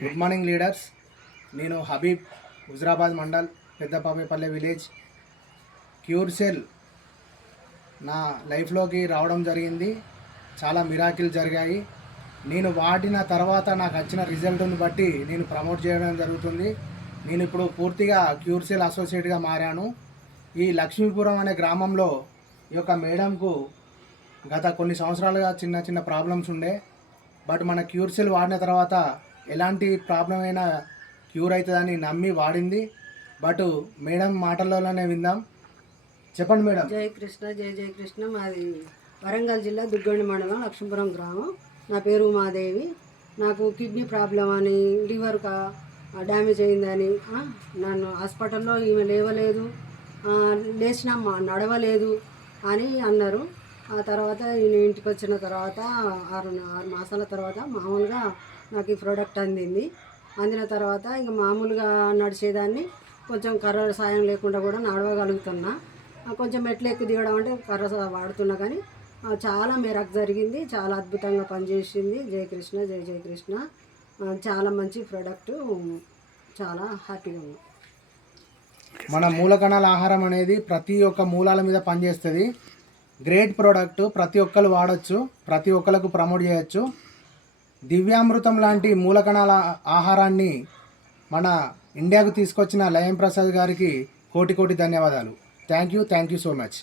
Good morning leaders. నేను Habib, Huzurabad mandal, Peddapapepalle village. Cure cell నా లైఫ్లోకి రావడం జరిగింది. చాలా మిరాకిల్ జరిగాయి. నేను వాడిన తర్వాత నాకు వచ్చిన రిజల్ట్ని బట్టి నేను ప్రమోట్ చేయడం జరుగుతుంది. నేను ఇప్పుడు పూర్తిగా క్యూర్ సెల్ అసోసియేట్గా మారాను. ఈ లక్ష్మీపురం అనే గ్రామంలో ఈ యొక్క మేడంకు గత కొన్ని సంవత్సరాలుగా చిన్న చిన్న ప్రాబ్లమ్స్ ఉండే. బట్ మన క్యూర్ సెల్ వాడిన తర్వాత ఎలాంటి ప్రాబ్లం అయినా క్యూర్ అవుతుందని నమ్మి వాడింది. బట్ మేడం మాటల్లోనే విందాం. చెప్పండి మేడం. జై కృష్ణ. జై జై కృష్ణ. మాది వరంగల్ జిల్లా దుగ్గొండి మండలం లక్ష్మీపురం గ్రామం. నా పేరు ఉమాదేవి. నాకు కిడ్నీ ప్రాబ్లం అని, లివర్ డ్యామేజ్ అయిందని నన్ను హాస్పిటల్లో ఈమె లేవలేదు, లేచినా నడవలేదు అని అన్నారు. ఆ తర్వాత నేను ఇంటికి వచ్చిన తర్వాత 6 మాసాల తర్వాత మామూలుగా నాకు ఈ ప్రోడక్ట్ అందిన తర్వాత ఇక మామూలుగా నడిచేదాన్ని. కొంచెం కర్ర సాయం లేకుండా కూడా నడవగలుగుతున్నా. కొంచెం మెట్లు ఎక్కి దిగడం అంటే కర్ర వాడుతున్నా, కానీ చాలా మేరకు జరిగింది. చాలా అద్భుతంగా పనిచేసింది. జై కృష్ణ. జై జై కృష్ణ. చాలా మంచి ప్రోడక్టు. చాలా హ్యాపీగా ఉంది. మన మూలకణాల ఆహారం అనేది ప్రతి ఒక్క మూలాల మీద పనిచేస్తుంది. Great product. ప్రతి ఒక్కరు వాడచ్చు, ప్రతి ఒక్కరికి ప్రమోట్ చేయొచ్చు. దివ్యామృతం లాంటి మూలకణాల ఆహారాన్ని మన ఇండియాకు తీసుకొచ్చిన లయం ప్రసాద్ గారికి కోటి ధన్యవాదాలు. Thank you so much.